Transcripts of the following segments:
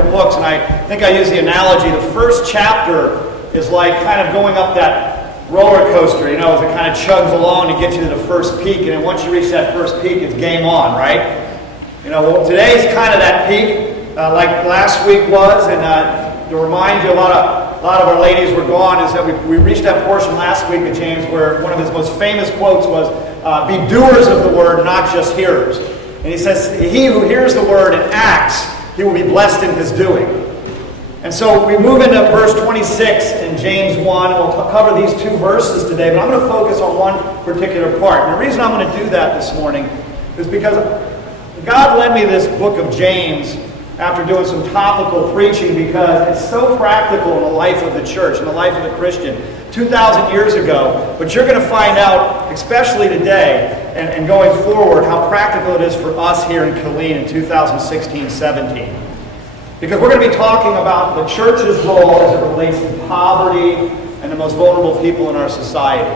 practical books, and I think I use the analogy, the first chapter is like kind of going up that roller coaster, you know, as it kind of chugs along to get you to the first peak, and then once you reach that first peak, it's game on, right? You know, well, today's kind of that peak, like last week was, and to remind you, a lot of our ladies were gone, is that we reached that portion last week of James where one of his most famous quotes was, be doers of the word, not just hearers. And he says, he who hears the word and acts, he will be blessed in his doing. And so we move into verse 26 in James 1, and we'll cover these two verses today, but I'm going to focus on one particular part. And the reason I'm going to do that this morning is because God led me this book of James after doing some topical preaching, because it's so practical in the life of the church, in the life of the Christian, 2,000 years ago. But you're going to find out, especially today and going forward, how practical it is for us here in Killeen in 2016-17. Because we're going to be talking about the church's role as it relates to poverty and the most vulnerable people in our society.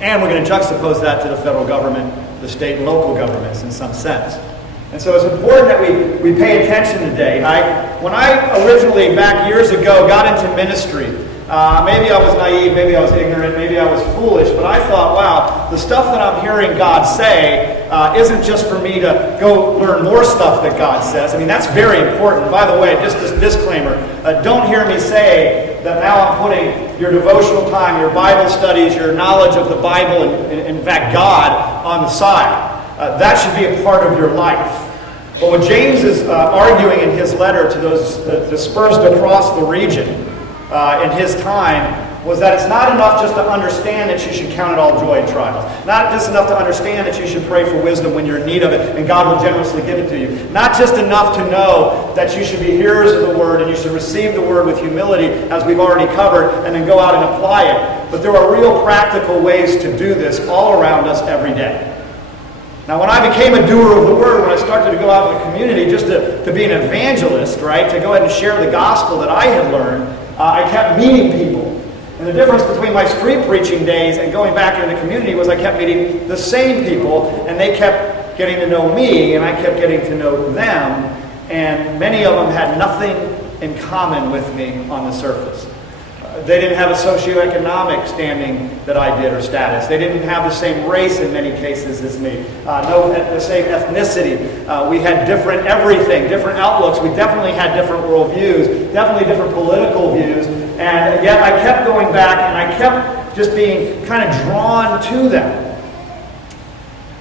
And we're going to juxtapose that to the federal government, the state and local governments in some sense. And so it's important that we pay attention today. When I originally, back years ago, got into ministry, maybe I was naive, maybe I was ignorant, maybe I was foolish, but I thought, wow, the stuff that I'm hearing God say isn't just for me to go learn more stuff that God says. I mean, that's very important. By the way, just this disclaimer, don't hear me say that now I'm putting your devotional time, your Bible studies, your knowledge of the Bible, and in fact God, on the side. That should be a part of your life. But what James is arguing in his letter to those dispersed across the region in his time was that it's not enough just to understand that you should count it all joy in trials. Not just enough to understand that you should pray for wisdom when you're in need of it, and God will generously give it to you. Not just enough to know that you should be hearers of the word and you should receive the word with humility, as we've already covered, and then go out and apply it. But there are real practical ways to do this all around us every day. Now, when I became a doer of the word, when I started to go out in the community just to be an evangelist, right, to go ahead and share the gospel that I had learned, I kept meeting people. And the difference between my street preaching days and going back into the community was I kept meeting the same people, and they kept getting to know me, and I kept getting to know them, and many of them had nothing in common with me on the surface. They didn't have a socioeconomic standing that I did, or status. They didn't have the same race in many cases as me. The same ethnicity. We had different everything, different outlooks. We definitely had different worldviews, definitely different political views. And yet I kept going back, and I kept just being kind of drawn to them.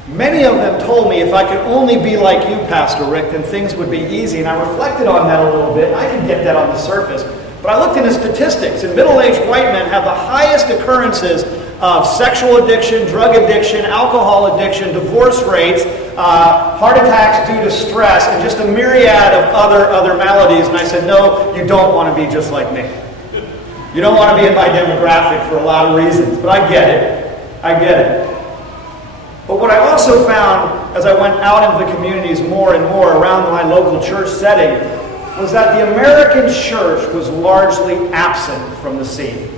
Many of them told me if I could only be like you, Pastor Rick, then things would be easy. And I reflected on that a little bit. I could get that on the surface. But I looked into statistics, and middle-aged white men have the highest occurrences of sexual addiction, drug addiction, alcohol addiction, divorce rates, heart attacks due to stress, and just a myriad of other maladies. And I said, no, you don't want to be just like me. You don't want to be in my demographic for a lot of reasons, but I get it. I get it. But what I also found as I went out into the communities more and more around my local church setting was that the American church was largely absent from the scene.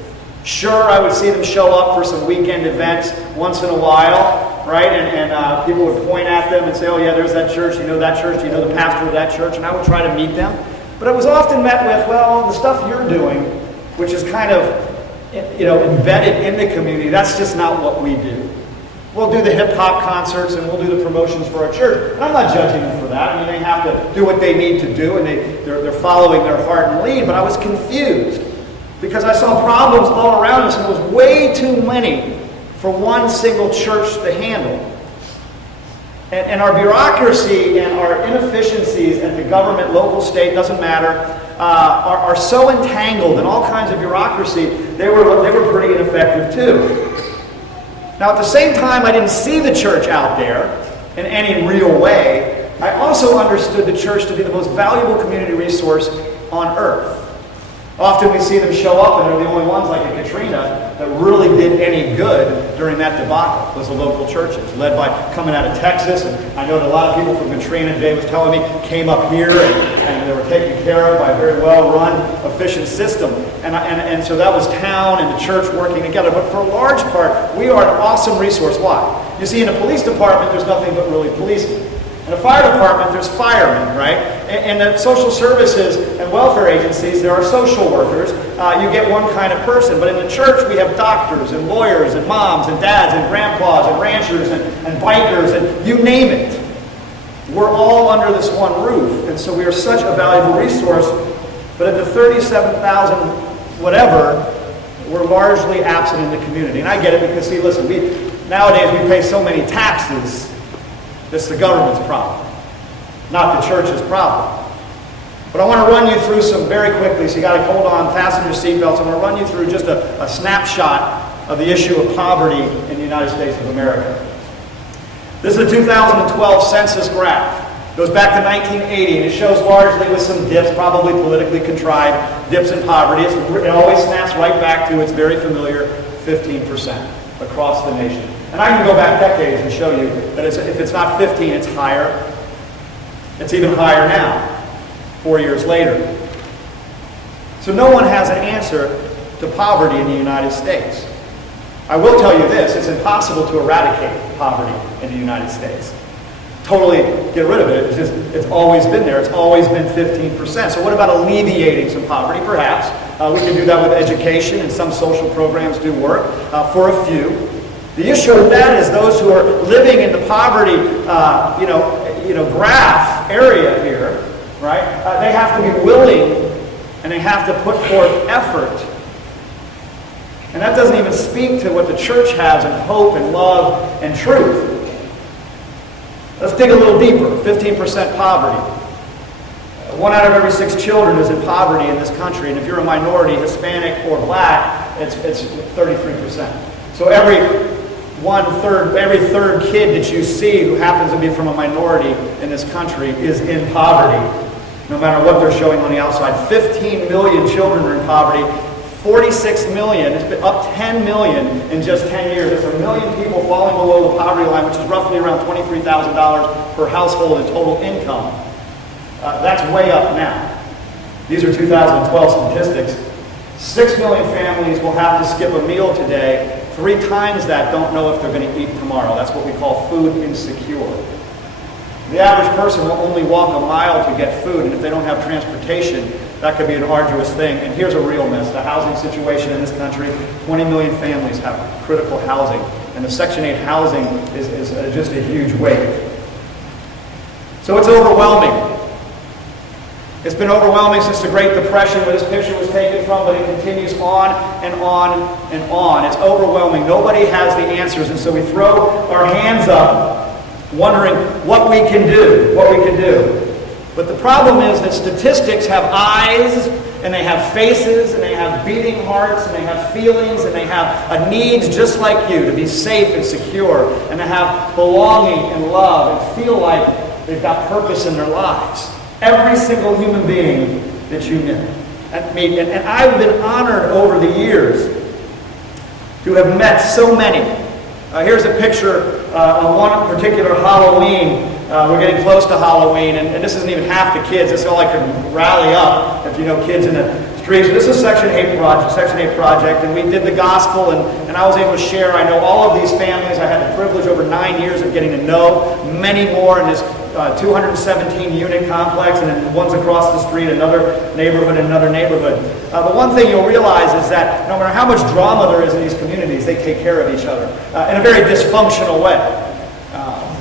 Sure, I would see them show up for some weekend events once in a while, right? And people would point at them and say, oh yeah, there's that church, you know that church, you know the pastor of that church, and I would try to meet them. But it was often met with, well, the stuff you're doing, which is kind of, embedded in the community, that's just not what we do. We'll do the hip-hop concerts and we'll do the promotions for our church. And I'm not judging them for that. I mean, they have to do what they need to do, and they're following their heart and lead. But I was confused because I saw problems all around us, and it was way too many for one single church to handle. And our bureaucracy and our inefficiencies at the government, local, state, doesn't matter, are so entangled in all kinds of bureaucracy, they were pretty ineffective too. Now, at the same time, I didn't see the church out there in any real way. I also understood the church to be the most valuable community resource on earth. Often we see them show up, and they're the only ones, like in Katrina, that really did any good during that debacle, was the local churches, led by coming out of Texas. And I know that a lot of people from Katrina, Dave was telling me, came up here, and they were taken care of by a very well-run, efficient system. And so that was town and the church working together. But for a large part, we are an awesome resource. Why? You see, in a police department, there's nothing but really policing. In the fire department, there's firemen, right? In the social services and welfare agencies, there are social workers. You get one kind of person. But in the church, we have doctors and lawyers and moms and dads and grandpas and ranchers and bikers and you name it. We're all under this one roof. And so we are such a valuable resource. But at the 37,000 whatever, we're largely absent in the community. And I get it because, see, listen, nowadays we pay so many taxes. It's the government's problem, not the church's problem. But I want to run you through some very quickly, so you got to hold on, fasten your seatbelts. I'm going to run you through just a snapshot of the issue of poverty in the United States of America. This is a 2012 census graph. It goes back to 1980, and it shows largely with some dips, probably politically contrived dips in poverty. It always snaps right back to its very familiar 15% across the nation. And I can go back decades and show you that if it's not 15, it's higher. It's even higher now, 4 years later. So no one has an answer to poverty in the United States. I will tell you this, it's impossible to eradicate poverty in the United States. Totally get rid of it. It's always been there. It's always been 15%. So what about alleviating some poverty? Perhaps. We can do that with education, and some social programs do work for a few. The issue with that is those who are living in the poverty, graph area here, right? They have to be willing, and they have to put forth effort. And that doesn't even speak to what the church has in hope and love and truth. Let's dig a little deeper. 15% poverty. 1 out of every 6 children is in poverty in this country, and if you're a minority, Hispanic or black, it's 33%. So every third kid that you see who happens to be from a minority in this country is in poverty, no matter what they're showing on the outside. 15 million children are in poverty. 46 million, it's been up 10 million in just 10 years. There's 1 million people falling below the poverty line, which is roughly around $23,000 per household in total income. That's way up now. These are 2012 statistics. 6 million families will have to skip a meal today. 3 times that don't know if they're going to eat tomorrow. That's what we call food insecure. The average person will only walk a mile to get food, and if they don't have transportation, that could be an arduous thing. And here's a real mess. The housing situation in this country, 20 million families have critical housing, and the Section 8 housing is just a huge weight. So it's overwhelming. It's been overwhelming since the Great Depression, where this picture was taken from, but it continues on and on and on. It's overwhelming. Nobody has the answers, and so we throw our hands up, wondering what we can do, But the problem is that statistics have eyes, and they have faces, and they have beating hearts, and they have feelings, and they have needs just like you, to be safe and secure, and to have belonging and love, and feel like they've got purpose in their lives. Every single human being that you meet. And I've been honored over the years to have met so many. Here's a picture on one particular Halloween. We're getting close to Halloween, and this isn't even half the kids. This is all I could rally up if you know kids in the streets. This is Section 8 Project, and we did the gospel, and I was able to share. I know all of these families. I had the privilege over 9 years of getting to know many more in this 217 unit complex, and then one's across the street, another neighborhood. The one thing you'll realize is that no matter how much drama there is in these communities, they take care of each other in a very dysfunctional way.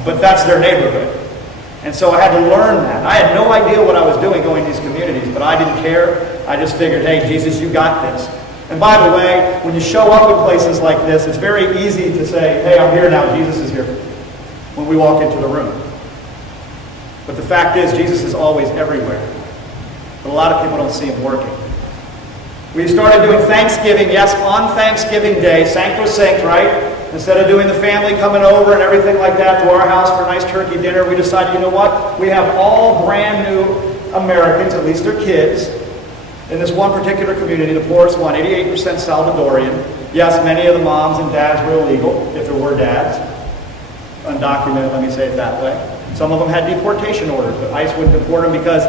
But that's their neighborhood. And so I had to learn that. I had no idea what I was doing going to these communities, but I didn't care. I just figured, hey, Jesus, you got this. And by the way, when you show up in places like this, it's very easy to say, hey, I'm here now, Jesus is here, when we walk into the room. But the fact is, Jesus is always everywhere. But a lot of people don't see him working. We started doing Thanksgiving, yes, on Thanksgiving Day, Sanctosanct, right? Instead of doing the family coming over and everything like that to our house for a nice turkey dinner, we decided, you know what? We have all brand new Americans, at least they're kids, in this one particular community, the poorest one, 88% Salvadorian. Yes, many of the moms and dads were illegal, if there were dads. Undocumented, let me say it that way. Some of them had deportation orders, but ICE would deport them because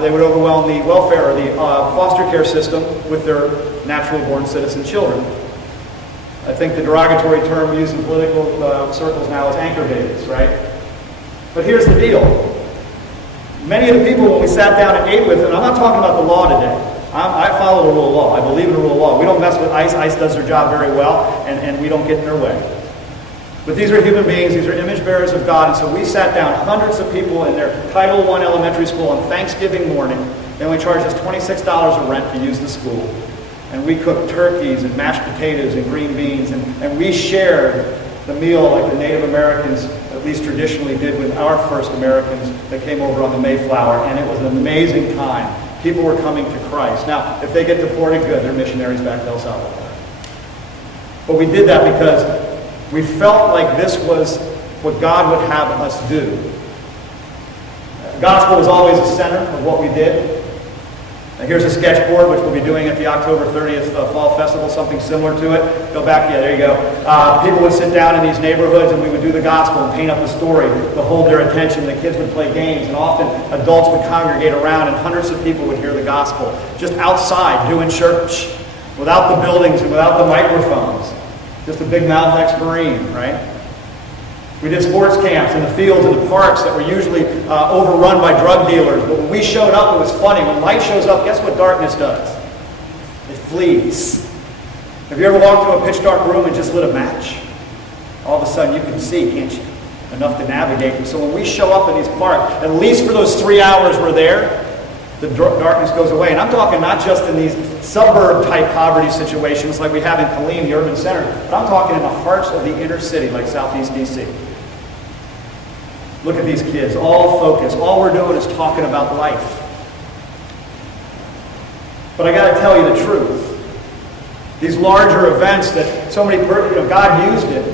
they would overwhelm the welfare or the foster care system with their natural-born citizen children. I think the derogatory term used in political circles now is anchor babies, right? But here's the deal. Many of the people, when we sat down and ate with them, I'm not talking about the law today. I follow the rule of law. I believe in the rule of law. We don't mess with ICE. ICE does their job very well, and we don't get in their way. But these are human beings. These are image bearers of God. And so we sat down, hundreds of people in their Title I elementary school on Thanksgiving morning. They only charged us $26 of rent to use the school. And we cooked turkeys and mashed potatoes and green beans. And we shared the meal like the Native Americans, at least traditionally, did with our first Americans that came over on the Mayflower. And it was an amazing time. People were coming to Christ. Now, if they get deported, good. They're missionaries back to El Salvador. But we did that because we felt like this was what God would have us do. The gospel was always the center of what we did. Now here's a sketchboard, which we'll be doing at the October 30th Fall Festival, something similar to it. Go back, yeah, there you go. People would sit down in these neighborhoods and we would do the gospel and paint up the story to hold their attention. The kids would play games, and often adults would congregate around and hundreds of people would hear the gospel just outside doing church, without the buildings and without the microphones. Just a big mouth ex-Marine, right? We did sports camps in the fields and the parks that were usually overrun by drug dealers. But when we showed up, it was funny. When light shows up, guess what darkness does? It flees. Have you ever walked into a pitch dark room and just lit a match? All of a sudden you can see, can't you? Enough to navigate. And so when we show up in these parks, at least for those 3 hours we're there, the darkness goes away. And I'm talking not just in these suburb-type poverty situations like we have in Killeen, the urban center, but I'm talking in the hearts of the inner city like Southeast D.C. Look at these kids, all focused. All we're doing is talking about life. But I got to tell you the truth. These larger events that so many, God used it,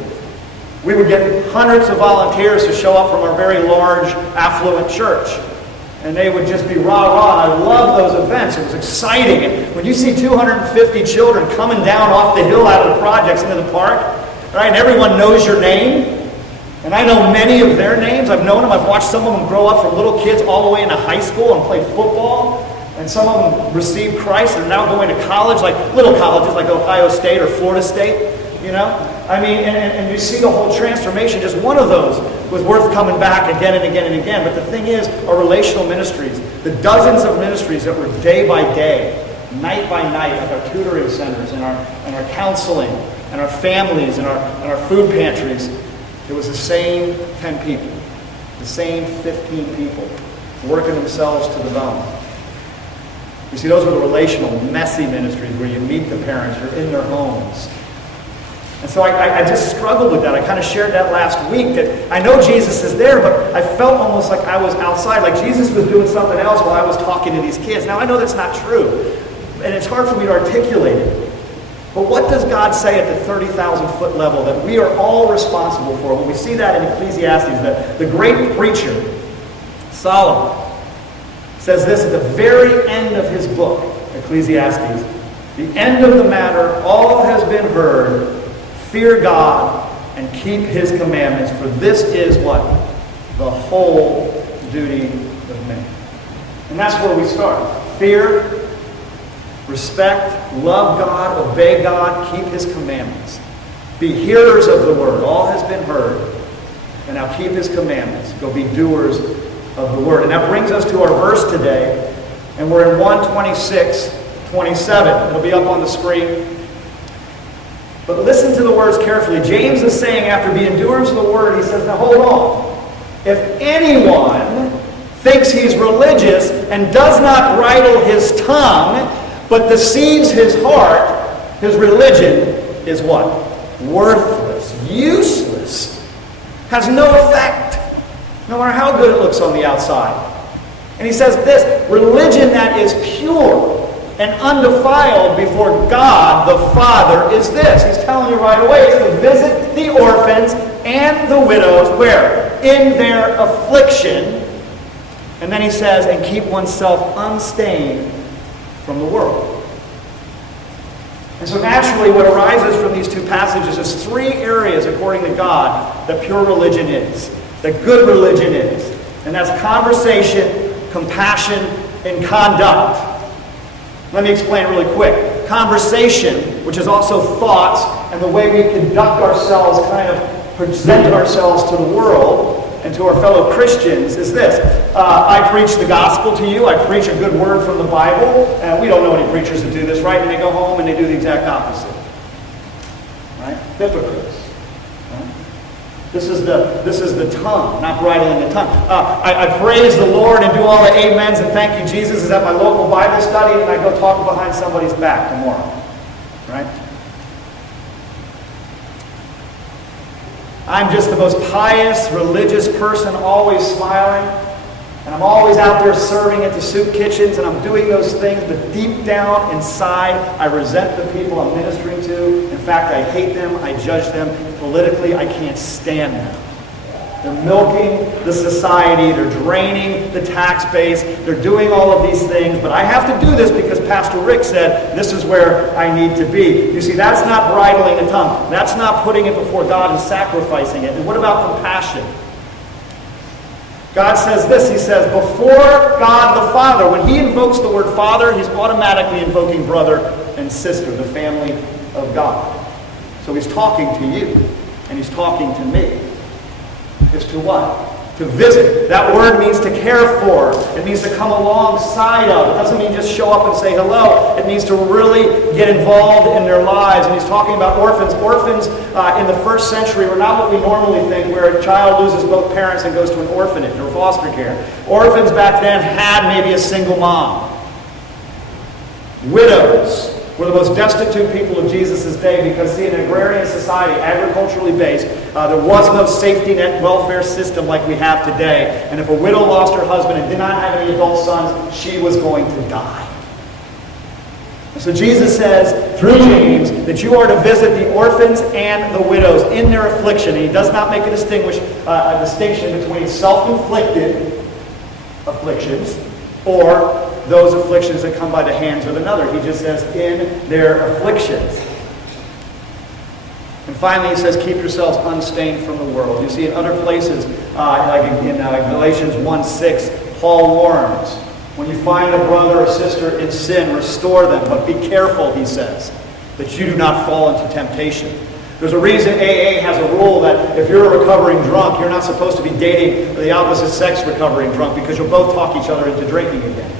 we would get hundreds of volunteers to show up from our very large, affluent church. And they would just be rah-rah. I love those events. It was exciting. And when you see 250 children coming down off the hill out of the projects into the park, right, and everyone knows your name, and I know many of their names. I've known them. I've watched some of them grow up from little kids all the way into high school and play football. And some of them received Christ and are now going to college, like little colleges like Ohio State or Florida State, you know? I mean, and you see the whole transformation. Just one of those was worth coming back again and again and again. But the thing is, our relational ministries, the dozens of ministries that were day by day, night by night, like our tutoring centers and our counseling and our families and our food pantries, it was the same 10 people, the same 15 people working themselves to the bone. You see, those were the relational, messy ministries where you meet the parents, you're in their homes. And so I just struggled with that. I kind of shared that last week, that I know Jesus is there, but I felt almost like I was outside, like Jesus was doing something else while I was talking to these kids. Now, I know that's not true, and it's hard for me to articulate it. But what does God say at the 30,000-foot level that we are all responsible for? When we see that in Ecclesiastes, that the great preacher, Solomon, says this at the very end of his book, Ecclesiastes. The end of the matter, all has been heard. Fear God and keep his commandments, for this is what? The whole duty of man. And that's where we start. Fear, respect, love God, obey God, keep his commandments. Be hearers of the word. All has been heard. And now keep his commandments. Go be doers of the word. And that brings us to our verse today. And we're in 1:26-27. It'll be up on the screen. But listen to the words carefully. James is saying, after being doers of the word, he says, now hold on. If anyone thinks he's religious and does not bridle his tongue, but deceives his heart, his religion is what? Worthless, useless, has no effect, no matter how good it looks on the outside. And he says this, religion that is pure and undefiled before God the Father is this. He's telling you right away, it's to visit the orphans and the widows, where? In their affliction. And then he says, and keep oneself unstained from the world. And so naturally what arises from these two passages is three areas, according to God, that pure religion is, that good religion is. And that's conversation, compassion, and conduct. Let me explain really quick. Conversation, which is also thoughts and the way we conduct ourselves, kind of present ourselves to the world, and to our fellow Christians is this. I preach the gospel to you. I preach a good word from the Bible. And we don't know any preachers that do this, right? And they go home and they do the exact opposite. Right? Hypocrites. Right? This is the tongue, not bridling the tongue. I praise the Lord and do all the amens and thank you, Jesus, is at my local Bible study, and I go talk behind somebody's back tomorrow. Right? I'm just the most pious, religious person, always smiling. And I'm always out there serving at the soup kitchens, and I'm doing those things, but deep down inside, I resent the people I'm ministering to. In fact, I hate them. I judge them. Politically, I can't stand them. They're milking the society. They're draining the tax base. They're doing all of these things, but I have to do this because Pastor Rick said this is where I need to be. You see, that's not bridling the tongue. That's not putting it before God and sacrificing it. And what about compassion? God says this, he says, before God the Father, when he invokes the word Father, he's automatically invoking brother and sister, the family of God. So he's talking to you, and he's talking to me. It's to what? To visit. That word means to care for. It means to come alongside of. It doesn't mean just show up and say hello. It means to really get involved in their lives. And he's talking about orphans. Orphans in the first century were not what we normally think, where a child loses both parents and goes to an orphanage or foster care. Orphans back then had maybe a single mom. Widows were the most destitute people of Jesus' day because, see, in an agrarian society, agriculturally based, there was no safety net welfare system like we have today. And if a widow lost her husband and did not have any adult sons, she was going to die. And so Jesus says, through James, that you are to visit the orphans and the widows in their affliction. And he does not make a distinction between self-inflicted afflictions or those afflictions that come by the hands of another. He just says, in their afflictions. And finally, he says, keep yourselves unstained from the world. You see, in other places, like in Galatians 1:6, Paul warns, when you find a brother or sister in sin, restore them. But be careful, he says, that you do not fall into temptation. There's a reason AA has a rule that if you're a recovering drunk, you're not supposed to be dating the opposite sex recovering drunk, because you'll both talk each other into drinking again.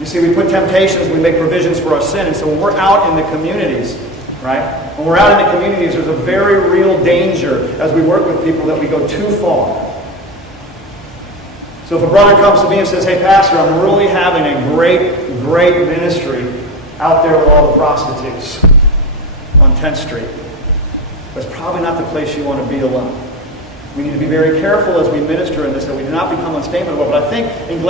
You see, we put temptations, we make provisions for our sin. And so when we're out in the communities, right? When we're out in the communities, there's a very real danger as we work with people that we go too far. So if a brother comes to me and says, hey, Pastor, I'm really having a great ministry out there with all the prostitutes on 10th Street, that's probably not the place you want to be alone. We need to be very careful as we minister in this that we do not become unstained by the world. But I think in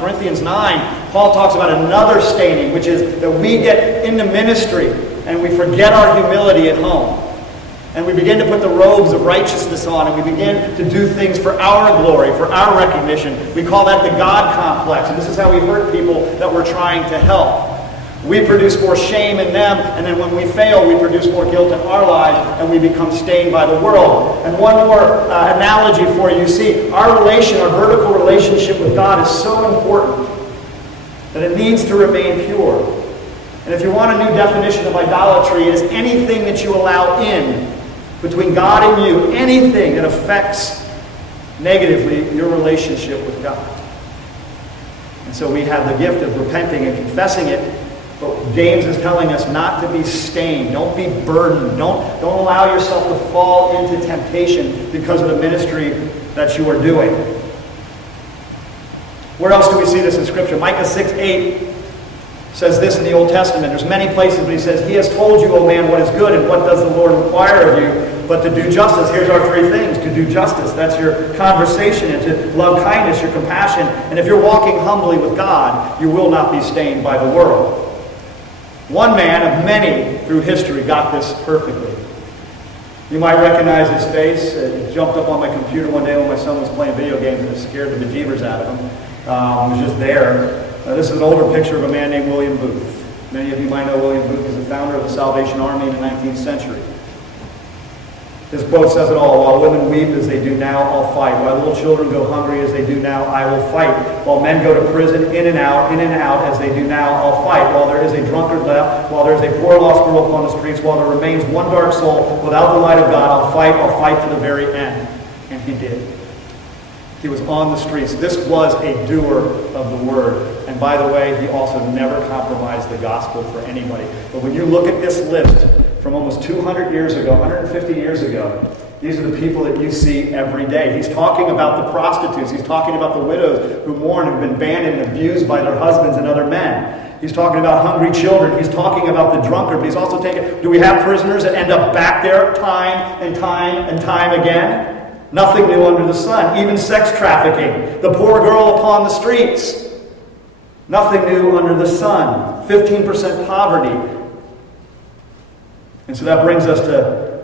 Corinthians 9, Paul talks about another staining, which is that we get into ministry and we forget our humility at home. And we begin to put the robes of righteousness on, and we begin to do things for our glory, for our recognition. We call that the God complex. And this is how we hurt people that we're trying to help. We produce more shame in them, and then when we fail, we produce more guilt in our lives, and we become stained by the world. And one more analogy for you. See, our vertical relationship with God is so important that it needs to remain pure. And if you want a new definition of idolatry, it is anything that you allow in between God and you, anything that affects negatively your relationship with God. And so we have the gift of repenting and confessing it. But James is telling us not to be stained. Don't be burdened. Don't allow yourself to fall into temptation because of the ministry that you are doing. Where else do we see this in Scripture? Micah 6:8 says this in the Old Testament. There's many places where he says, he has told you, O man, what is good, and what does the Lord require of you, but to do justice. Here's our three things. To do justice, that's your conversation, and to love kindness, your compassion. And if you're walking humbly with God, you will not be stained by the world. One man of many through history got this perfectly. You might recognize his face. It jumped up on my computer one day when my son was playing video games and it scared the bejeebers out of him. He was just there. This is an older picture of a man named William Booth. Many of you might know William Booth. He's the founder of the Salvation Army in the 19th century. His quote says it all. While women weep as they do now, I'll fight. While little children go hungry as they do now, I will fight. While men go to prison in and out as they do now, I'll fight. While there is a drunkard left, while there is a poor lost girl upon the streets, while there remains one dark soul without the light of God, I'll fight to the very end. And he did. He was on the streets. This was a doer of the word. And by the way, he also never compromised the gospel for anybody. But when you look at this list from almost 200 years ago, 150 years ago, these are the people that you see every day. He's talking about the prostitutes. He's talking about the widows who mourn and have been abandoned and abused by their husbands and other men. He's talking about hungry children. He's talking about the drunkard. But he's also taking, do we have prisoners that end up back there time and time and time again? Nothing new under the sun. Even sex trafficking. The poor girl upon the streets. Nothing new under the sun. 15% poverty. And so that brings us to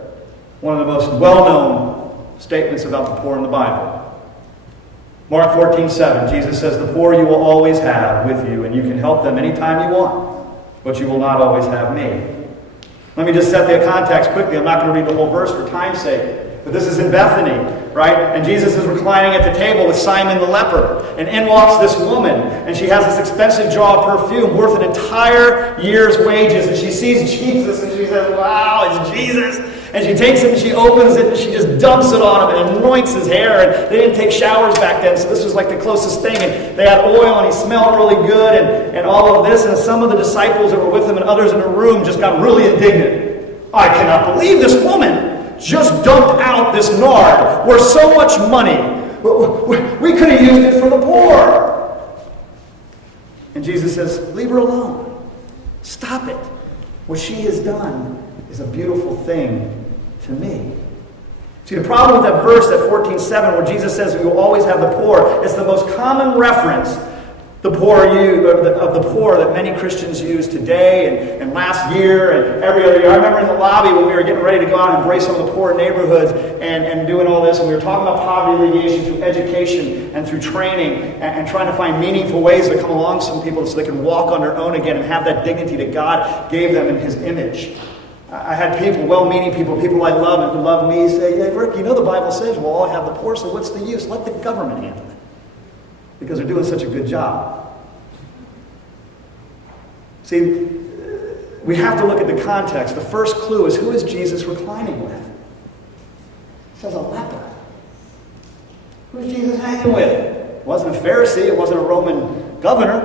one of the most well-known statements about the poor in the Bible. Mark 14:7, Jesus says, "The poor you will always have with you, and you can help them anytime you want, but you will not always have me." Let me just set the context quickly. I'm not going to read the whole verse for time's sake. But this is in Bethany, right? And Jesus is reclining at the table with Simon the leper. And in walks this woman. And she has this expensive jar of perfume worth an entire year's wages. And she sees Jesus and she says, "Wow, it's Jesus." And she takes it and she opens it and she just dumps it on him and anoints his hair. And they didn't take showers back then, so this was like the closest thing. And they had oil and he smelled really good and all of this. And some of the disciples that were with him and others in the room just got really indignant. "I cannot believe this woman just dumped out this nard worth so much money. We could have used it for the poor." And Jesus says, "Leave her alone. Stop it. What she has done is a beautiful thing to me." See, the problem with that verse, that 14:7, where Jesus says we will always have the poor, it's the most common reference of the poor that many Christians use today and last year and every other year. I remember in the lobby when we were getting ready to go out and embrace some of the poor neighborhoods and doing all this, and we were talking about poverty alleviation through education and through training and trying to find meaningful ways to come along some people so they can walk on their own again and have that dignity that God gave them in His image. I had people, well-meaning people I love and who love me, say, "Hey, Rick, you know the Bible says we'll all have the poor, so what's the use? Let the government handle it. Because they're doing such a good job." See, we have to look at the context. The first clue is, who is Jesus reclining with? It says a leper. Who's Jesus hanging with? It wasn't a Pharisee. It wasn't a Roman governor.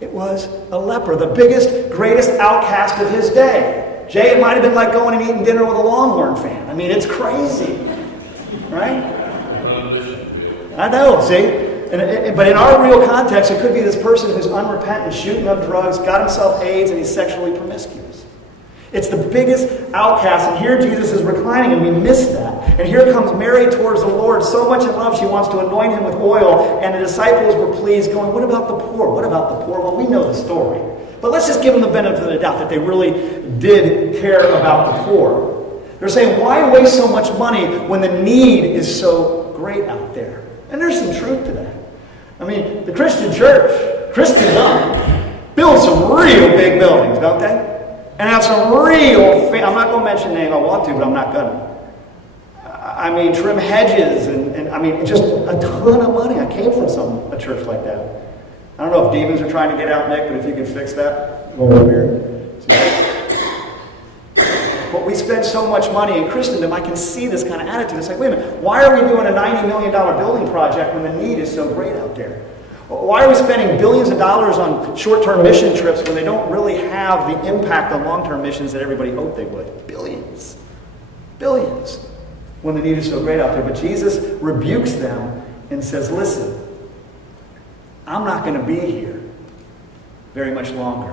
It was a leper, the biggest, greatest outcast of his day. Jay, it might have been like going and eating dinner with a Longhorn fan. I mean, it's crazy, right? I know, see? But in our real context, it could be this person who's unrepentant, shooting up drugs, got himself AIDS, and he's sexually promiscuous. It's the biggest outcast, and here Jesus is reclining, and we miss that. And here comes Mary towards the Lord, so much in love she wants to anoint him with oil, and the disciples were pleased, going, "What about the poor? What about the poor?" Well, we know the story. But let's just give them the benefit of the doubt that they really did care about the poor. They're saying, why waste so much money when the need is so great out there? And there's some truth to that. I mean, the Christian church, Christendom, builds some real big buildings, don't they? And have some real, I'm not going to mention names, I want to, but I'm not going to. I mean, trim hedges, and I mean, just a ton of money. I came from a church like that. I don't know if demons are trying to get out, Nick, but if you can fix that, go over here. But we spend so much money in Christendom, I can see this kind of attitude. It's like, wait a minute, why are we doing a $90 million building project when the need is so great out there? Why are we spending billions of dollars on short-term mission trips when they don't really have the impact on long-term missions that everybody hoped they would? Billions. Billions. When the need is so great out there. But Jesus rebukes them and says, listen, I'm not going to be here very much longer.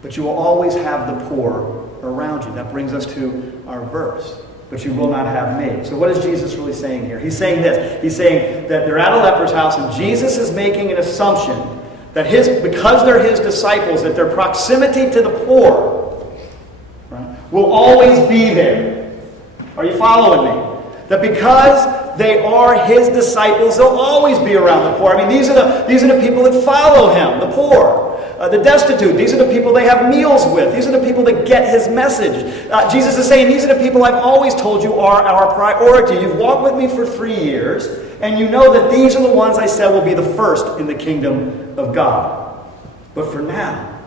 But you will always have the poor around you. That brings us to our verse. But you will not have me. So what is Jesus really saying here? He's saying this. He's saying that they're at a leper's house, and Jesus is making an assumption that because they're his disciples, that their proximity to the poor, right, will always be there. Are you following me? That because they are his disciples, they'll always be around the poor. I mean, these are the people that follow him, the poor. The destitute, these are the people they have meals with. These are the people that get his message. Jesus is saying, these are the people I've always told you are our priority. You've walked with me for 3 years, and you know that these are the ones I said will be the first in the kingdom of God. But for now,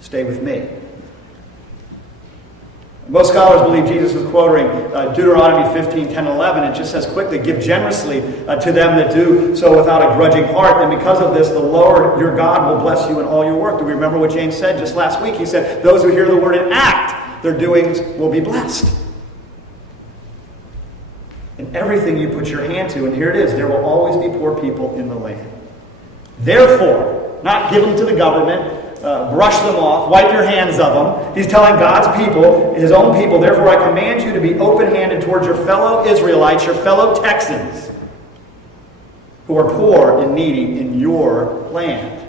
stay with me. Most scholars believe Jesus was quoting Deuteronomy 15, 10, 11. It just says quickly, give generously to them that do so without a grudging heart. And because of this, the Lord your God will bless you in all your work. Do we remember what James said just last week? He said, those who hear the word and act, their doings will be blessed. And everything you put your hand to, and here it is, there will always be poor people in the land. Therefore, not give them to the government, brush them off, wipe your hands of them. He's telling God's people, his own people, therefore I command you to be open-handed towards your fellow Israelites, your fellow Texans, who are poor and needy in your land.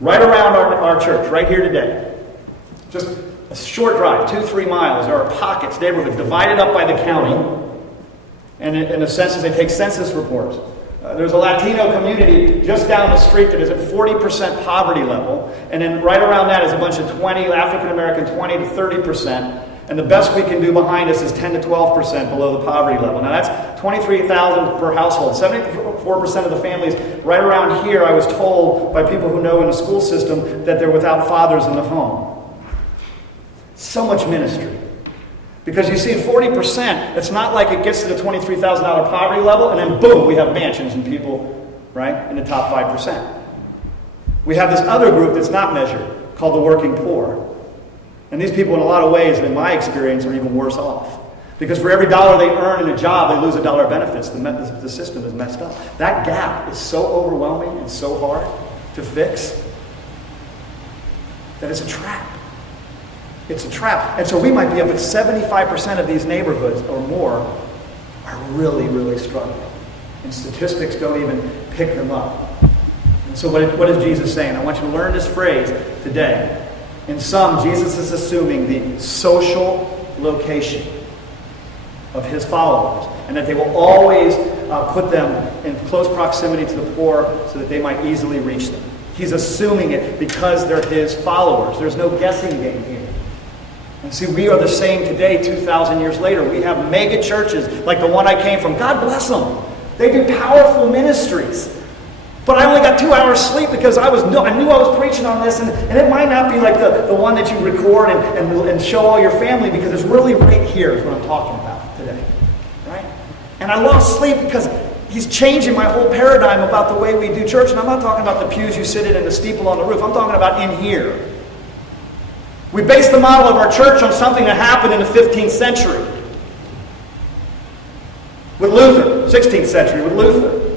Right around our church, right here today, just a short drive, 2-3 miles, there are pockets, neighborhoods, divided up by the county, and in a census, they take census reports. There's a Latino community just down the street that is at 40% poverty level, and then right around that is a bunch of African American, 20 to 30%, and the best we can do behind us is 10 to 12% below the poverty level. Now that's 23,000 per household. 74% of the families right around here, I was told by people who know in the school system, that they're without fathers in the home. So much ministry. Because you see, 40%, it's not like it gets to the $23,000 poverty level, and then boom, we have mansions and people, right, in the top 5%. We have this other group that's not measured, called the working poor. And these people, in a lot of ways, in my experience, are even worse off. Because for every dollar they earn in a job, they lose $1 of benefits. The system is messed up. That gap is so overwhelming and so hard to fix that it's a trap. It's a trap. And so we might be up at 75% of these neighborhoods or more are really, really struggling. And statistics don't even pick them up. And so what is Jesus saying? I want you to learn this phrase today. In some, Jesus is assuming the social location of his followers, and that they will always put them in close proximity to the poor so that they might easily reach them. He's assuming it because they're his followers. There's no guessing game here. And see, we are the same today, 2,000 years later. We have mega churches like the one I came from. God bless them. They do powerful ministries. But I only got 2 hours sleep because I knew I was preaching on this, and it might not be like the one that you record and show all your family, because it's really right here is what I'm talking about today. Right? And I lost sleep because he's changing my whole paradigm about the way we do church. And I'm not talking about the pews you sit in and the steeple on the roof. I'm talking about in here. We base the model of our church on something that happened in the 15th century with Luther, 16th century with Luther.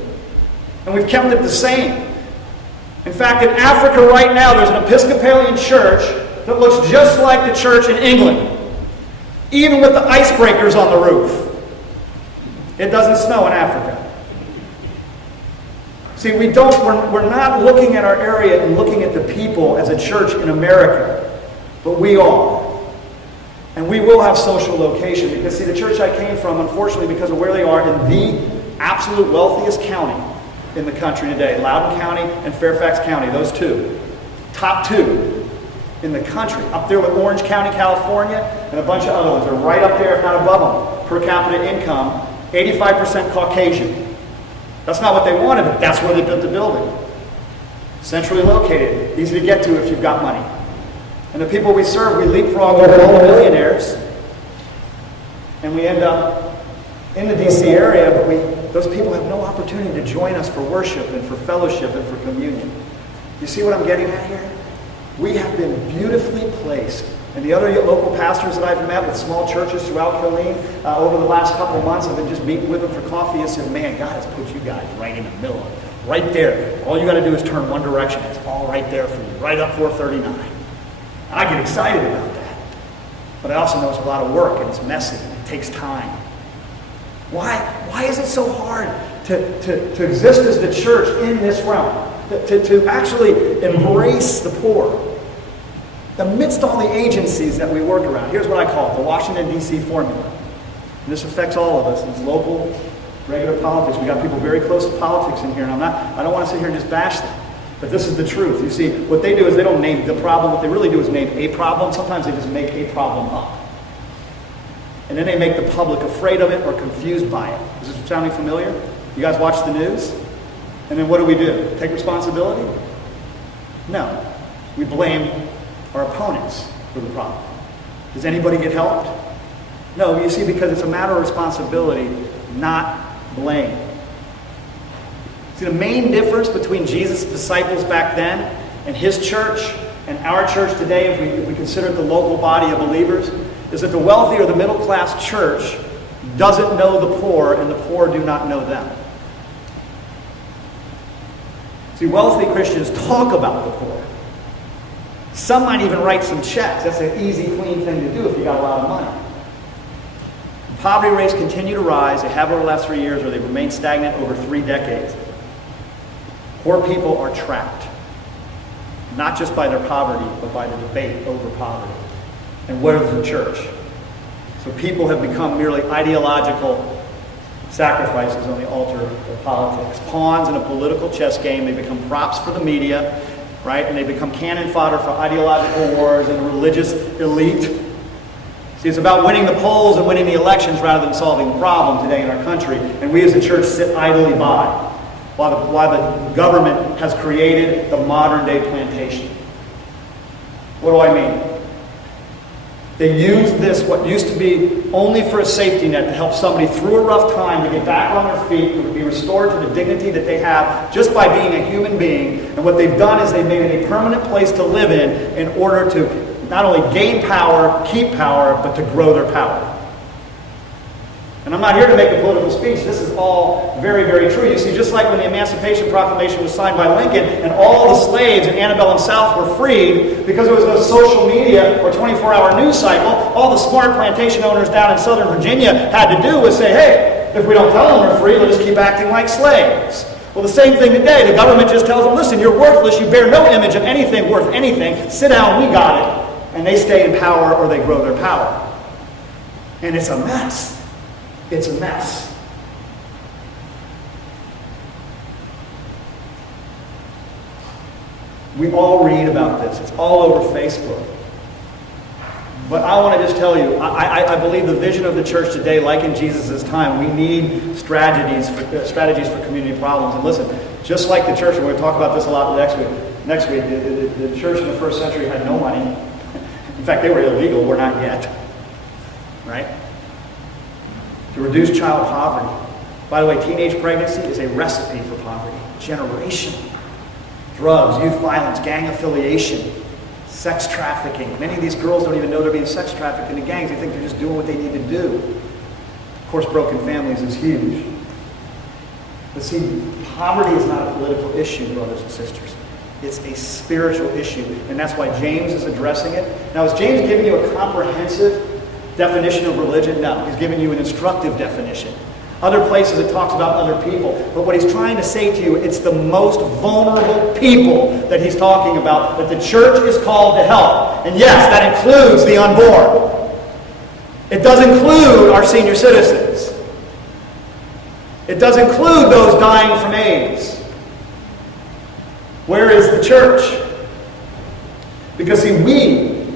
And we've kept it the same. In fact, in Africa right now, there's an Episcopalian church that looks just like the church in England, even with the icebreakers on the roof. It doesn't snow in Africa. See, we're not looking at our area and looking at the people as a church in America. But we are. And we will have social location. Because, see, the church I came from, unfortunately, because of where they are in the absolute wealthiest county in the country today, Loudoun County and Fairfax County, those two. Top two in the country. Up there with Orange County, California, and a bunch of other ones. They're right up there, if not above them. Per capita income, 85% Caucasian. That's not what they wanted, but that's where they built the building. Centrally located. Easy to get to if you've got money. And the people we serve, we leapfrog over all the millionaires, and we end up in the D.C. area, but those people have no opportunity to join us for worship and for fellowship and for communion. You see what I'm getting at here? We have been beautifully placed. And the other local pastors that I've met with small churches throughout Killeen over the last couple of months, I've been just meeting with them for coffee and said, man, God has put you guys right in the middle of it, right there. All you got to do is turn one direction. It's all right there for you, right up 439. And I get excited about that. But I also know it's a lot of work, and it's messy, and it takes time. Why is it so hard to exist as the church in this realm? To actually embrace the poor? Amidst all the agencies that we work around, here's what I call it, the Washington, D.C. formula. And this affects all of us. It's local, regular politics. We got people very close to politics in here, and I don't want to sit here and just bash them. But this is the truth. You see, what they do is they don't name the problem. What they really do is name a problem. Sometimes they just make a problem up. And then they make the public afraid of it or confused by it. Is this sounding familiar? You guys watch the news? And then what do? Take responsibility? No. We blame our opponents for the problem. Does anybody get helped? No, you see, because it's a matter of responsibility, not blame. See, the main difference between Jesus' disciples back then and his church and our church today, if we consider it the local body of believers, is that the wealthy or the middle class church doesn't know the poor and the poor do not know them. See, wealthy Christians talk about the poor. Some might even write some checks. That's an easy, clean thing to do if you got a lot of money. Poverty rates continue to rise. They have over the last 3 years, or they've remained stagnant over 3 decades. Poor people are trapped, not just by their poverty, but by the debate over poverty. And where is the church? So people have become merely ideological sacrifices on the altar of politics. Pawns in a political chess game. They become props for the media, right? And they become cannon fodder for ideological wars and a religious elite. See, it's about winning the polls and winning the elections rather than solving the problem today in our country. And we as a church sit idly by while the government has created the modern day plantation. What do I mean? They use this, what used to be only for a safety net, to help somebody through a rough time to get back on their feet, to be restored to the dignity that they have just by being a human being. And what they've done is they've made it a permanent place to live in order to not only gain power, keep power, but to grow their power. And I'm not here to make a political speech. This is all very, very true. You see, just like when the Emancipation Proclamation was signed by Lincoln and all the slaves in antebellum South were freed because there was no social media or 24-hour news cycle, all the smart plantation owners down in Southern Virginia had to do was say, hey, if we don't tell them they're free, they'll just keep acting like slaves. Well, the same thing today. The government just tells them, listen, you're worthless. You bear no image of anything worth anything. Sit down. We got it. And they stay in power or they grow their power. And it's a mess. It's a mess. We all read about this. It's all over Facebook. But I want to just tell you, I believe the vision of the church today, like in Jesus' time, we need strategies for community problems. And listen, just like the church, and we're going to talk about this a lot next week, the church in the first century had no money. In fact, they were illegal. We're not yet. Right? To reduce child poverty. By the way, teenage pregnancy is a recipe for poverty. Generation. Drugs, youth violence, gang affiliation, sex trafficking. Many of these girls don't even know they're being sex trafficked into gangs. They think they're just doing what they need to do. Of course, broken families is huge. But see, poverty is not a political issue, brothers and sisters. It's a spiritual issue. And that's why James is addressing it. Now, is James giving you a comprehensive definition of religion? No, he's giving you an instructive definition. Other places it talks about other people. But what he's trying to say to you, it's the most vulnerable people that he's talking about, that the church is called to help. And yes, that includes the unborn. It does include our senior citizens. It does include those dying from AIDS. Where is the church? Because see, we,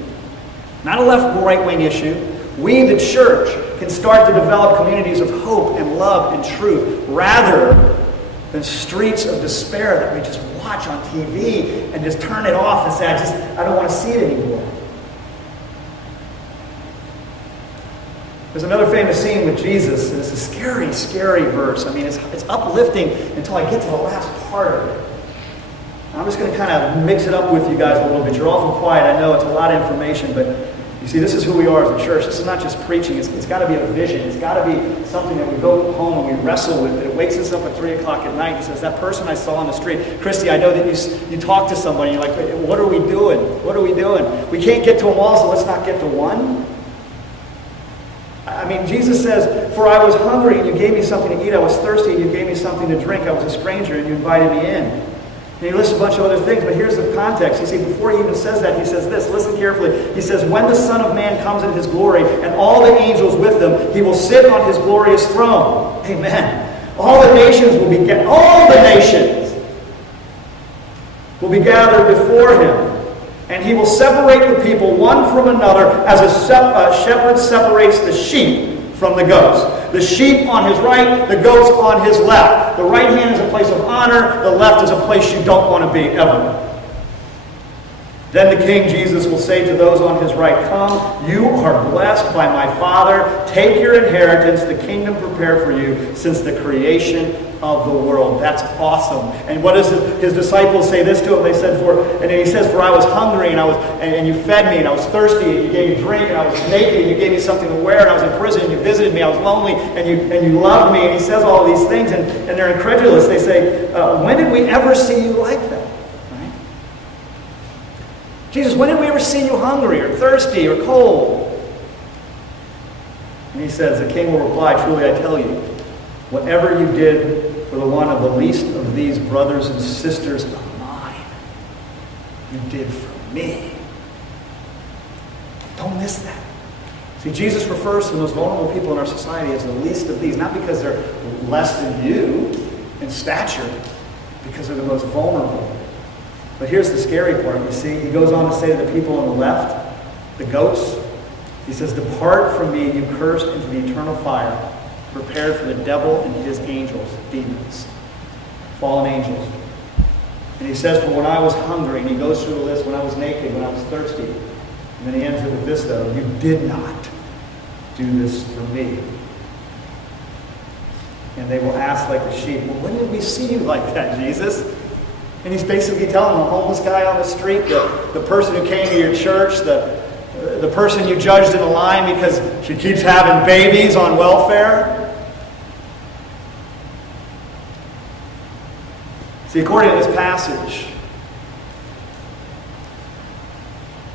not a left or right-wing issue, we, the church, can start to develop communities of hope and love and truth rather than streets of despair that we just watch on TV and just turn it off and say, I don't want to see it anymore. There's another famous scene with Jesus, and it's a scary, scary verse. I mean, it's uplifting until I get to the last part of it. I'm just going to kind of mix it up with you guys a little bit. You're awful quiet. I know it's a lot of information, but you see, this is who we are as a church. This is not just preaching. It's got to be a vision. It's got to be something that we go home and we wrestle with. It wakes us up at 3 o'clock at night and says, that person I saw on the street, Christy, I know that you talk to somebody. You're like, what are we doing? What are we doing? We can't get to them all, so let's not get to one. I mean, Jesus says, for I was hungry and you gave me something to eat. I was thirsty and you gave me something to drink. I was a stranger and you invited me in. And he lists a bunch of other things, but here's the context. You see, before he even says that, he says this. Listen carefully. He says, when the Son of Man comes in his glory and all the angels with him, he will sit on his glorious throne. Amen. All the nations will be gathered before him. And he will separate the people one from another as a shepherd separates the sheep from the goats. The sheep on his right, the goats on his left. The right hand is a place of honor. The left is a place you don't want to be ever. Then the King Jesus will say to those on his right, "Come, you are blessed by my Father. Take your inheritance, the kingdom prepared for you since the creation of the world." That's awesome. And what does his disciples say this to him? They said, and then he says, "For I was hungry, and you fed me, and I was thirsty, and you gave me drink, and I was naked, and you gave me something to wear, and I was in prison, and you visited me, I was lonely, and you loved me." And he says all these things, and they're incredulous. They say, "When did we ever see you like that?" Right? "Jesus, when did we ever see you hungry, or thirsty, or cold?" And he says, the King will reply, "Truly I tell you, whatever you did for the one of the least of these brothers and sisters of mine, you did for me." Don't miss that. See, Jesus refers to the most vulnerable people in our society as the least of these, not because they're less than you in stature, because they're the most vulnerable. But here's the scary part. You see, he goes on to say to the people on the left, the goats, he says, "Depart from me, you cursed, into the eternal fire, prepared for the devil and his angels," demons, fallen angels. And he says, "For when I was hungry," and he goes through the list, "when I was naked, when I was thirsty." And then he ends it with this, though, "You did not do this for me." And they will ask like the sheep, "Well, when did we see you like that, Jesus?" And he's basically telling the homeless guy on the street, the person who came to your church, the person you judged in a line because she keeps having babies on welfare. See, according to this passage,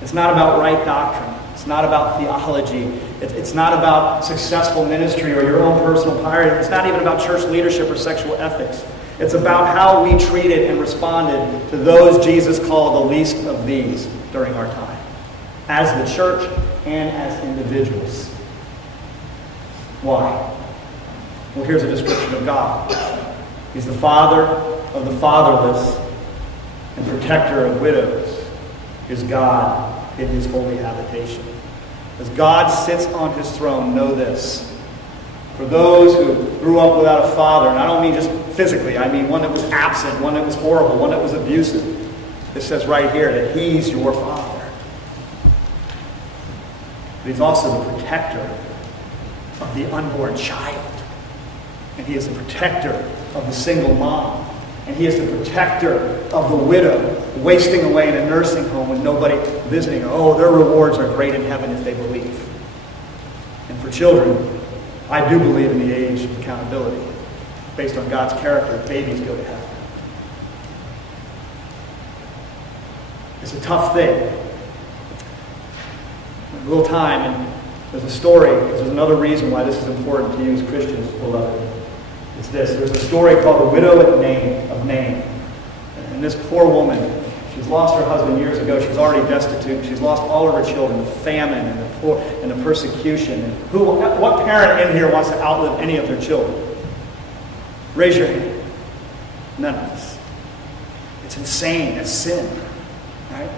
it's not about right doctrine. It's not about theology. It's not about successful ministry or your own personal piety. It's not even about church leadership or sexual ethics. It's about how we treated and responded to those Jesus called the least of these during our time, as the church and as individuals. Why? Well, here's a description of God. He's the Father of the fatherless and protector of widows. Is God in his holy habitation. As God sits on his throne, know this. For those who grew up without a father, and I don't mean just physically, I mean one that was absent, one that was horrible, one that was abusive. It says right here that he's your Father. But he's also the protector of the unborn child. And he is the protector of the single mom. And he is the protector of the widow wasting away in a nursing home with nobody visiting her. Oh, their rewards are great in heaven if they believe. And for children, I do believe in the age of accountability. Based on God's character, babies go to heaven. It's a tough thing. A little time, and there's a story. There's another reason why this is important to you as Christians, beloved. It's this. There's a story called The Widow of Nain. And this poor woman, she's lost her husband years ago. She's already destitute. She's lost all of her children, the famine and the poor and the persecution. And what parent in here wants to outlive any of their children? Raise your hand. None of us. It's insane. It's sin. Right?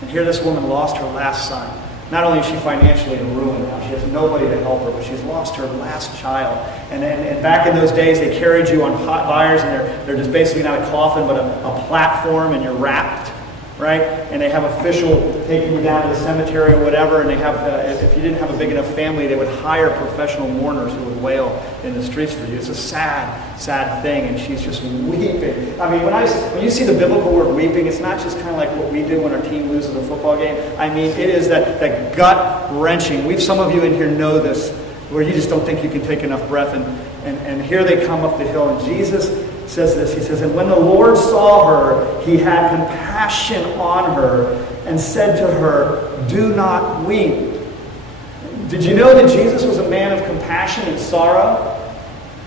And here this woman lost her last son. Not only is she financially in ruin now, she has nobody to help her, but she's lost her last child. And back in those days, they carried you on hot wires, and they're just basically not a coffin, but a platform, and you're wrapped, right? And they have official taking you down to the cemetery or whatever, and they have, if you didn't have a big enough family, they would hire professional mourners who would wail in the streets for you. It's a sad, sad thing, and she's just weeping. I mean, when you see the biblical word weeping, it's not just kind of like what we do when our team loses a football game. I mean, it is that gut-wrenching. Some of you in here know this, where you just don't think you can take enough breath, and here they come up the hill, and Jesus says this. He says, "And when the Lord saw her, he had compassion on her and said to her, 'Do not weep.'" Did you know that Jesus was a man of compassion and sorrow?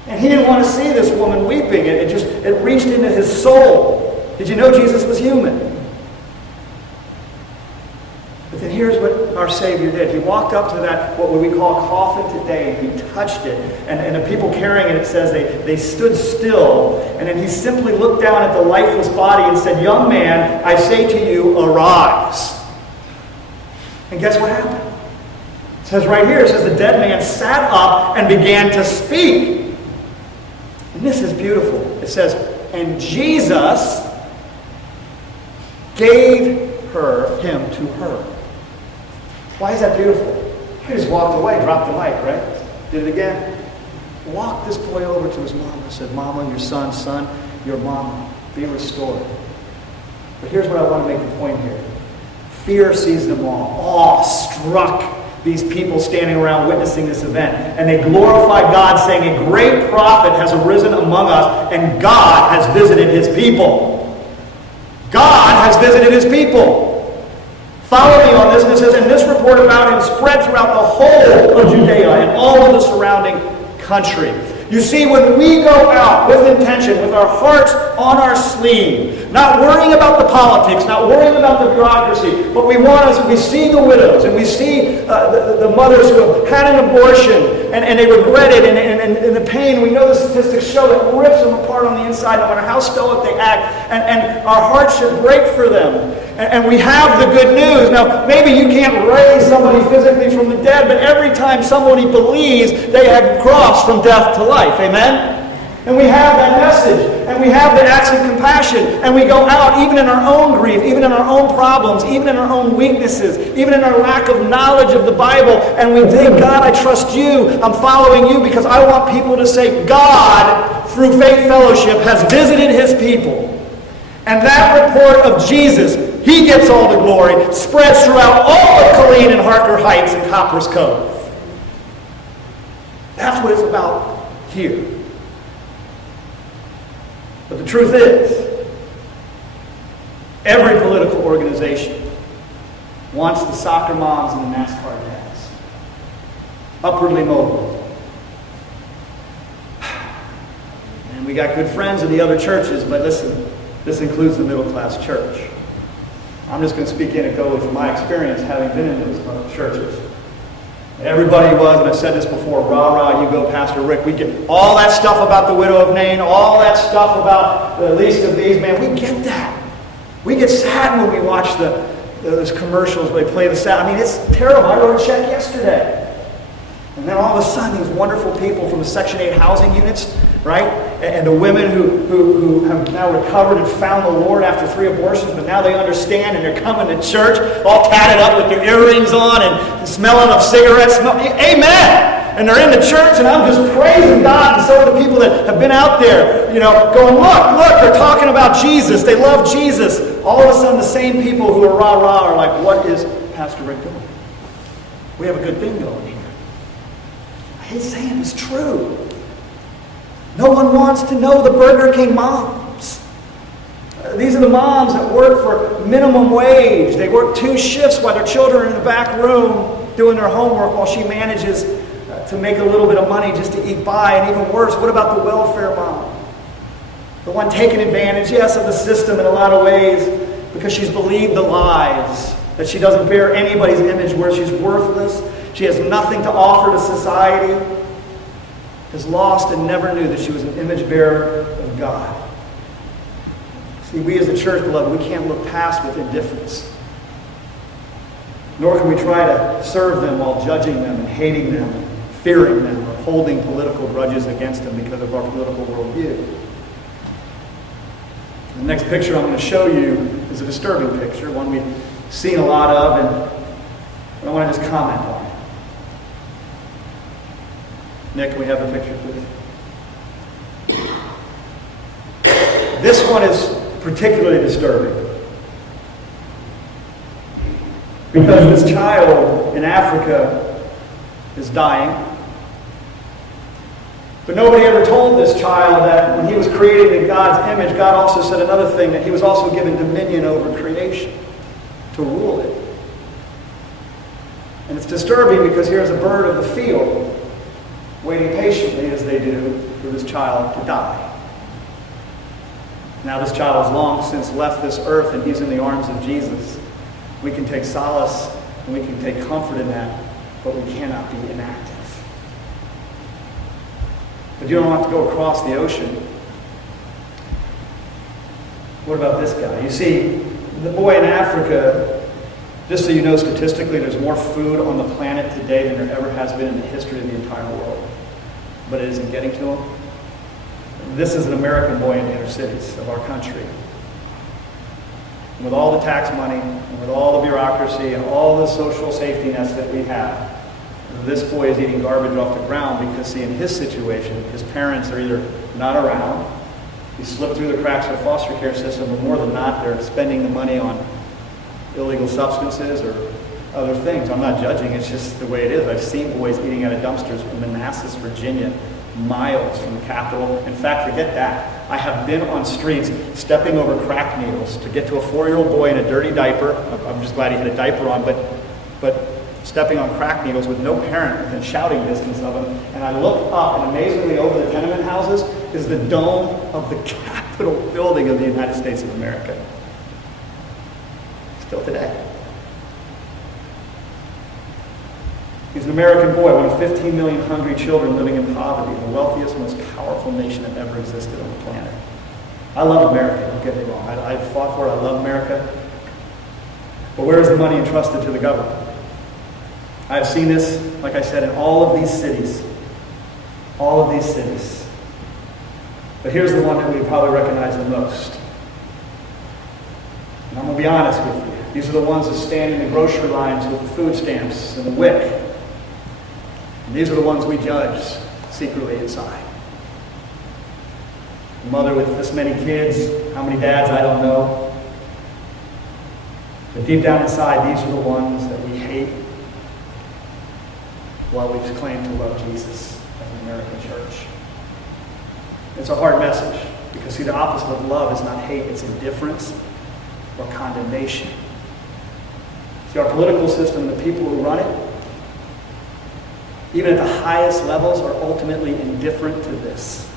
And he didn't want to see this woman weeping. It reached into his soul. Did you know Jesus was human? But then here's what our Savior did. He walked up to that, what we call a coffin today, and he touched it. And the people carrying it, it says they stood still. And then he simply looked down at the lifeless body and said, "Young man, I say to you, arise." And guess what happened? It says right here, it says the dead man sat up and began to speak. And this is beautiful. It says, "And Jesus gave him to her. Why is that beautiful? He just walked away, dropped the mic, right? Did it again. Walked this boy over to his mama and said, Mama, your son, your mama, be restored. But here's what I want to make the point here. Fear seized them all. Awe struck these people standing around witnessing this event. And they glorified God, saying, a great prophet has arisen among us, and God has visited his people. God has visited his people. Follow me on this. And it says, and this report about him spread throughout the whole of Judea and all of the surrounding country. You see, when we go out with intention, with our hearts on our sleeve, not worrying about the politics, not worrying about the bureaucracy, but we see the widows and we see the mothers who have had an abortion and they regret it and the pain. We know the statistics show that rips them apart on the inside, no matter how stoic they act, and our hearts should break for them. And we have the good news. Now, maybe you can't raise somebody physically from the dead, but every time somebody believes, they have crossed from death to life. Amen? And we have that message. And we have the acts of compassion. And we go out, even in our own grief, even in our own problems, even in our own weaknesses, even in our lack of knowledge of the Bible. And we think, God, I trust you. I'm following you because I want people to say, God, through Faith Fellowship, has visited his people. And that report of Jesus, he gets all the glory, spreads throughout all of Killeen and Harker Heights and Copper's Cove. That's what it's about here. But the truth is, every political organization wants the soccer moms and the NASCAR dads. Upwardly mobile. And we got good friends in the other churches, but listen, this includes the middle-class church. I'm just going to speak anecdotally from my experience having been in those churches. Everybody was, and I've said this before, rah, you go, Pastor Rick. We get all that stuff about the widow of Nain, all that stuff about the least of these. Man, we get that. We get sad when we watch those commercials where they play the sound. I mean, it's terrible. I wrote a check yesterday. And then all of a sudden, these wonderful people from the Section 8 housing units, right? And the women who have now recovered and found the Lord after 3 abortions, but now they understand and they're coming to church all tatted up with their earrings on and smelling of cigarettes. Amen! And they're in the church, and I'm just praising God. And so are the people that have been out there, going, look, they're talking about Jesus. They love Jesus. All of a sudden, the same people who are rah-rah are like, what is Pastor Rick doing? We have a good thing going here. His saying is true. No one wants to know the Burger King moms. These are the moms that work for minimum wage. They work 2 shifts while their children are in the back room doing their homework while she manages to make a little bit of money just to eat by. And even worse, what about the welfare mom? The one taking advantage, yes, of the system in a lot of ways because she's believed the lies, that she doesn't bear anybody's image, where she's worthless. She has nothing to offer to society. Is lost and never knew that she was an image bearer of God. See, we as a church, beloved, we can't look past with indifference. Nor can we try to serve them while judging them and hating them, and fearing them, or holding political grudges against them because of our political worldview. The next picture I'm going to show you is a disturbing picture, one we've seen a lot of, and I want to just comment on it. Nick, can we have the picture, please? This one is particularly disturbing. Because this child in Africa is dying. But nobody ever told this child that when he was created in God's image, God also said another thing, that he was also given dominion over creation, to rule it. And it's disturbing because here's a bird of the field waiting patiently, as they do, for this child to die. Now this child has long since left this earth and he's in the arms of Jesus. We can take solace and we can take comfort in that, but we cannot be inactive. But you don't have to go across the ocean. What about this guy? You see, the boy in Africa, just so you know statistically, there's more food on the planet today than there ever has been in the history of the entire world. But it isn't getting to him. This is an American boy in the inner cities of our country. And with all the tax money, and with all the bureaucracy, and all the social safety nets that we have, this boy is eating garbage off the ground because, see, in his situation, his parents are either not around, he slipped through the cracks of the foster care system, or more than not, they're spending the money on illegal substances or other things. I'm not judging, it's just the way it is. I've seen boys eating out of dumpsters in Manassas, Virginia, miles from the capital. In fact, forget that. I have been on streets stepping over crack needles to get to a 4-year-old boy in a dirty diaper. I'm just glad he had a diaper on, but stepping on crack needles with no parent within shouting distance of him. And I look up, and amazingly over the tenement houses is the dome of the Capitol building of the United States of America. Still today. He's an American boy, one of 15 million hungry children living in poverty, the wealthiest, most powerful nation that ever existed on the planet. I love America, don't get me wrong. I fought for it, I love America. But where is the money entrusted to the government? I have seen this, like I said, in all of these cities. All of these cities. But here's the one that we probably recognize the most. And I'm going to be honest with you. These are the ones that stand in the grocery lines with the food stamps and the WIC. And these are the ones we judge secretly inside. A mother with this many kids, how many dads, I don't know. But deep down inside, these are the ones that we hate while we claim to love Jesus as an American church. It's a hard message because, see, the opposite of love is not hate, it's indifference or condemnation. See, our political system, the people who run it, even at the highest levels, are ultimately indifferent to this.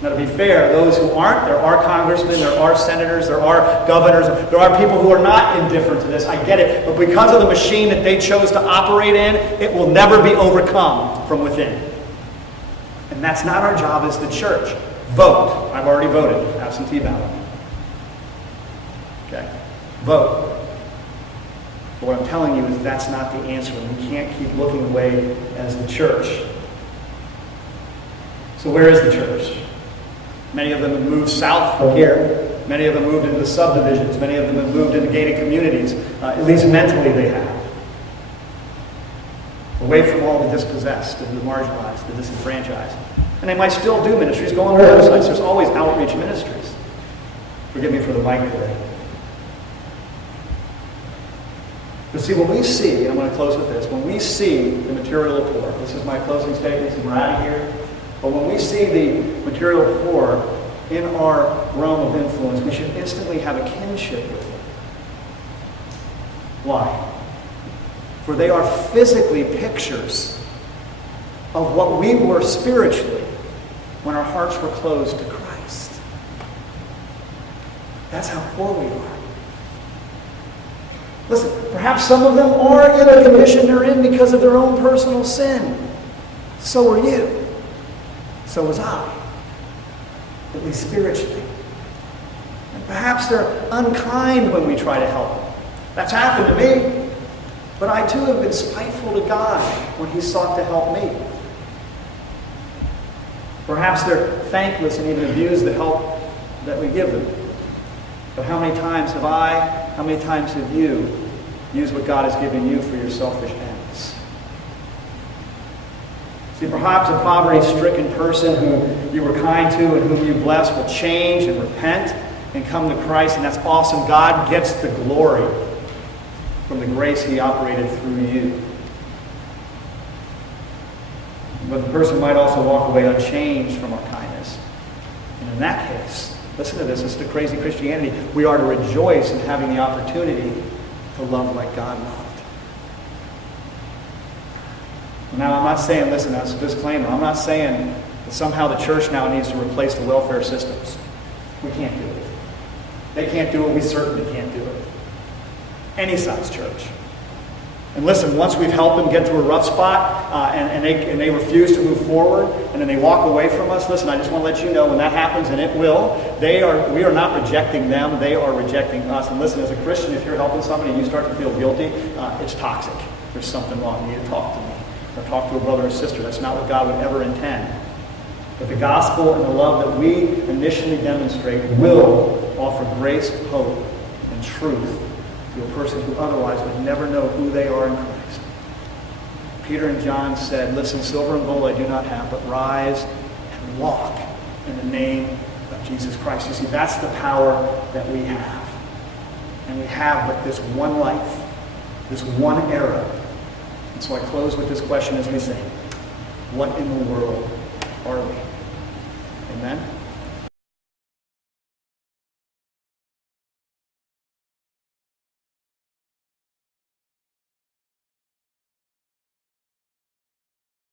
Now, to be fair, those who aren't, there are congressmen, there are senators, there are governors, there are people who are not indifferent to this. I get it. But because of the machine that they chose to operate in, it will never be overcome from within. And that's not our job as the church. Vote. I've already voted. Absentee ballot. Okay. Vote. But what I'm telling you is that's not the answer. And we can't keep looking away as the church. So where is the church? Many of them have moved south from here. Many of them moved into the subdivisions. Many of them have moved into gated communities. At least mentally they have. Away from all the dispossessed, and the marginalized, the disenfranchised. And they might still do ministries. Go on their websites. There's always outreach ministries. Forgive me for the mic today. But see, when we see, and I'm going to close with this, when we see the material poor, this is my closing statement, so we're out of here. But when we see the material poor in our realm of influence, we should instantly have a kinship with them. Why? For they are physically pictures of what we were spiritually when our hearts were closed to Christ. That's how poor we are. Listen, perhaps some of them are in the condition they're in because of their own personal sin. So are you. So was I. At least spiritually. And perhaps they're unkind when we try to help them. That's happened to me. But I too have been spiteful to God when He sought to help me. Perhaps they're thankless and even abuse the help that we give them. But how many times have I, how many times have you used what God has given you for your selfish ends? See, perhaps a poverty-stricken person who you were kind to and whom you blessed will change and repent and come to Christ, and that's awesome. God gets the glory from the grace He operated through you. But the person might also walk away unchanged from our kindness. And in that case, listen to this, it's the crazy Christianity. We are to rejoice in having the opportunity to love like God loved. Now, I'm not saying, listen, that's a disclaimer. I'm not saying that somehow the church now needs to replace the welfare systems. We can't do it. They can't do it. We certainly can't do it. Any size church. And listen, once we've helped them get to a rough spot and they refuse to move forward and then they walk away from us, listen, I just want to let you know when that happens, and it will, we are not rejecting them, they are rejecting us. And listen, as a Christian, if you're helping somebody and you start to feel guilty, it's toxic. There's something wrong. You need to talk to me or talk to a brother or sister. That's not what God would ever intend. But the gospel and the love that we initially demonstrate will offer offer grace, hope, and truth to a person who otherwise would never know who they are in Christ. Peter and John said, listen, silver and gold I do not have, but rise and walk in the name of Jesus Christ. You see, that's the power that we have. And we have but this one life, this one era. And so I close with this question as we sing. What in the world are we? Amen?